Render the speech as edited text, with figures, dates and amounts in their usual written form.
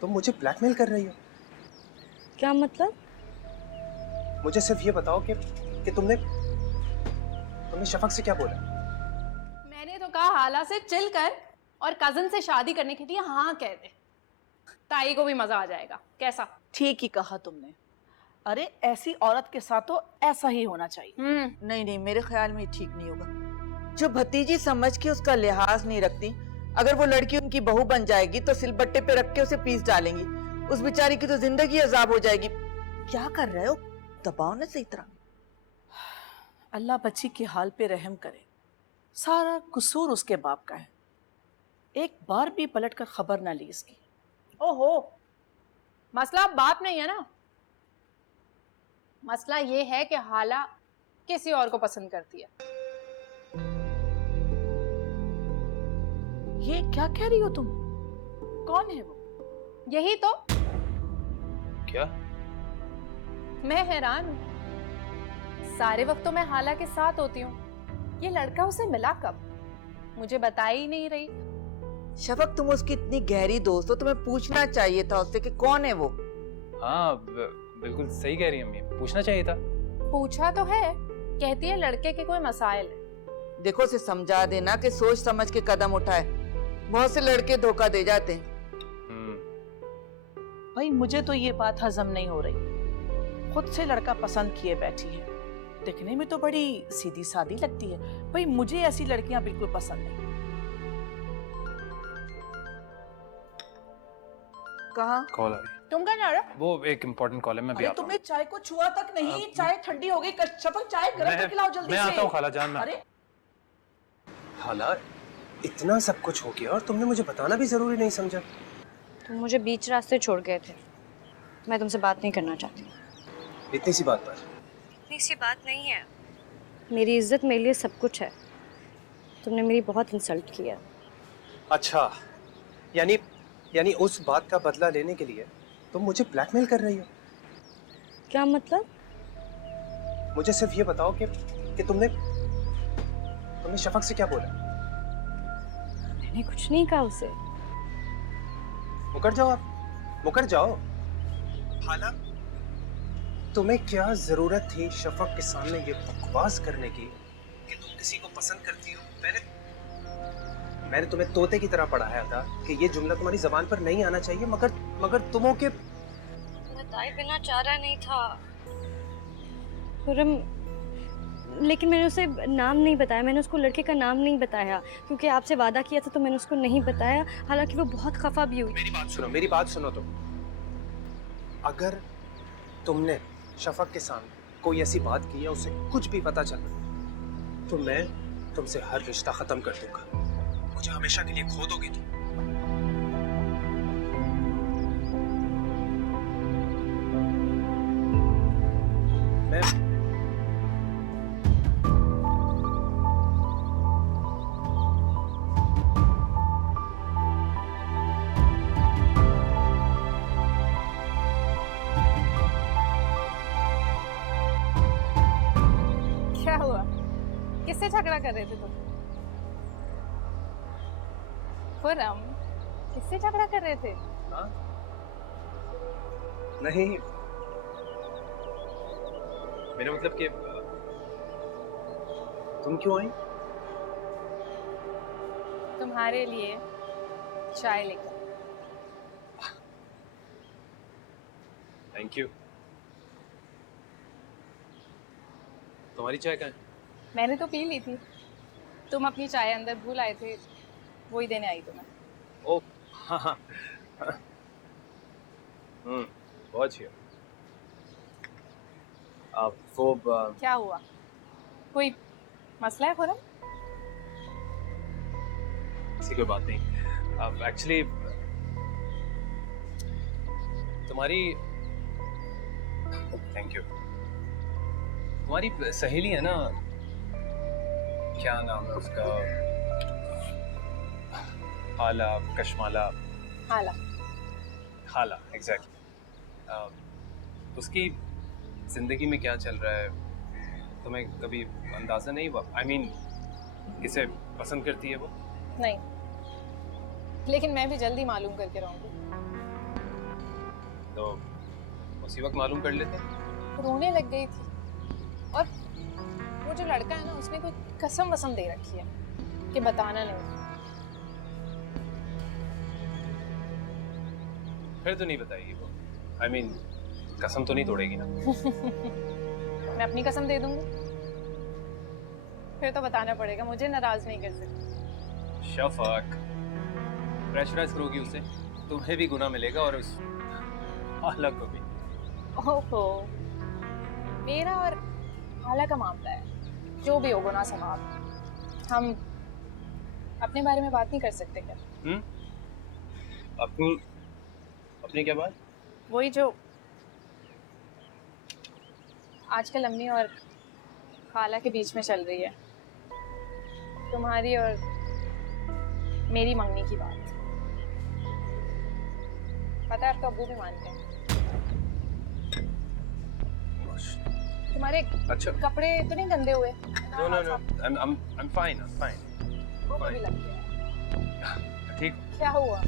तुम मुझे ब्लैकमेल कर रही हो? क्या मतलब? मुझे सिर्फ ये बताओ कि तुमने शफक से क्या बोला? मैंने तो कहा हाला से चिल कर और कजन से शादी करने के लिए हाँ कह दे, ताई को भी मजा आ जाएगा। कैसा? ठीक ही कहा तुमने। अरे ऐसी औरत के साथ तो ऐसा ही होना चाहिए। नहीं नहीं, मेरे ख्याल में ठीक नहीं होगा। जो भतीजी समझ के उसका लिहाज नहीं रखती, अगर वो लड़की उनकी बहू बन जाएगी तो सिलबट्टे पे रख के उसे पीस डालेंगी। उस बेचारी की तो जिंदगी अजाब हो जाएगी। क्या कर रहे हो? दबाओ ना सही तरह। अल्लाह बच्ची के हाल पे रहम करे। सारा कसूर उसके बाप का है। एक बार भी पलट कर खबर ना ली इसकी। ओहो, मसला बाप नहीं है ना, मसला ये है कि हाला किसी और को पसंद करती है। ये क्या कह रही हो तुम? कौन है वो? यही तो क्या? मैं हैरान हूँ। सारे वक्त तो मैं हाला के साथ होती हूँ, ये लड़का उसे मिला कब? मुझे बता ही नहीं रही। शफक, तुम उसकी इतनी गहरी दोस्त हो, तुम्हें पूछना चाहिए था उससे कि कौन है वो। हाँ बिल्कुल सही कह रही है अम्मी, पूछना चाहिए था। पूछा तो है, कहती है लड़के के कोई मसाइल है। देखो उसे समझा देना कि सोच समझ के कदम उठाए। बहुत से लड़के धोखा दे जाते हैं। भाई मुझे तो ये बात हजम नहीं हो रही। खुद से लड़का पसंद किए बैठी है, दिखने में तो बड़ी सीधी सादी लगती है। भाई मुझे ऐसी लड़कियां बिल्कुल पसंद नहीं। कहाँ? कॉल आ रही। तुम क्या जा रहे हो? वो एक इम्पोर्टेंट कॉल है, मैं भी अरे आता हूँ। तुमने चाय को छुआ तक नहीं, चाय ठंडी हो गई। शफक चाय गरम करके लाओ जल्दी से। मैं आता हूँ खाला जान। अरे हालात इतना सब कुछ हो गया और तुमने मुझे बताना भी जरूरी नहीं समझा। तुम मुझे बीच रास्ते छोड़ गए थे। मैं तुमसे बात नहीं करना चाहती। इतनी सी बात पर? इतनी सी बात नहीं है। मेरी इज्जत मेरे लिए सब कुछ है। तुमने मेरी बहुत इंसल्ट किया। अच्छा, यानी उस बात का बदला लेने के लिए तुम मुझे ब्लैकमेल कर रही हो? क्या मतलब? मुझे सिर्फ ये बताओ कि तुमने शफक से क्या बोला? मैंने कुछ नहीं कहा उसे। मुकर जाओ, आप मुकर जाओ। हाला, तुम्हें क्या जरूरत थी शफक के सामने ये बकवास करने की कि तुम किसी को पसंद करती हो? मैंने तुम्हें तोते की तरह पढ़ाया था कि ये जुमला तुम्हारी जबान पर नहीं आना चाहिए, मगर तुमों के बताए बिना चारा नहीं था खुर्रम। लेकिन मैंने उसे नाम नहीं बताया, मैंने उसको लड़के का नाम नहीं बताया क्योंकि आपसे वादा किया था, तो मैंने उसको नहीं बताया। हालांकि वो बहुत खफा भी हुई। मेरी बात सुनो तुम। अगर तुमने शफक के सामने कोई ऐसी बात की या उसे कुछ भी पता चला तो मैं तुमसे हर रिश्ता खत्म कर दूंगा। मुझे हमेशा के लिए खो दोगी तुम। मैं क्या हुआ? किससे झगड़ा कर रहे थे तुम? खुर्रम, किससे झगड़ा कर रहे थे? नहीं, मेरा मतलब कि तुम क्यों आई? तुम्हारे लिए चाय लेकर। Thank you. तुम्हारी चाय कहाँ है? मैंने तो पी ली थी, तुम अपनी चाय अंदर भूल आए थे, वही देने आई तुम्हें। ओ हाँ हाँ। बहुत अच्छी है। वो क्या हुआ? कोई मसला है खुर्रम? ऐसी कोई बात नहीं। एक्चुअली तुम्हारी, थैंक यू, तुम्हारी सहेली है ना, क्या नाम है उसका? हाला, कशमाला। हाला। हाला, एग्जैक्टली। उसकी जिंदगी में क्या चल रहा है तुम्हें कभी अंदाजा नहीं हुआ? I mean, किसे पसंद करती है वो? नहीं, लेकिन मैं भी जल्दी मालूम करके रहूंगी। उसी वक्त मालूम कर लेते। रोने लग गई थी और वो जो लड़का है ना उसने कोई कसम वसम दे रखी है कि बताना नहीं। फिर तो नहीं बताएगी वो। I mean, कसम तो नहीं तोड़ेगी ना। मैं अपनी कसम दे दूंगी, फिर तो बताना पड़ेगा, मुझे नाराज नहीं कर सकती। शफक, प्रेशराइज करोगी उसे, तुम्हें भी गुनाह मिलेगा और उस हाला को भी। ओहो, मेरा और हाला का मामला है, जो भी हो गुनाह सवाब, हम अपने बारे में बात नहीं कर सकते क्या? अपनी अपनी क्या बात? वही जो आजकल अम्मी और खाला के बीच में चल रही है, तुम्हारी और मेरी मंगनी की बात। पता है आपका अब्बू भी मानते हैं। तुम्हारे अच्छा। कपड़े तो नहीं गंदे हुए? No, no, no. I'm fine. I'm fine. वो भी लग गया। ठीक। क्या हुआ?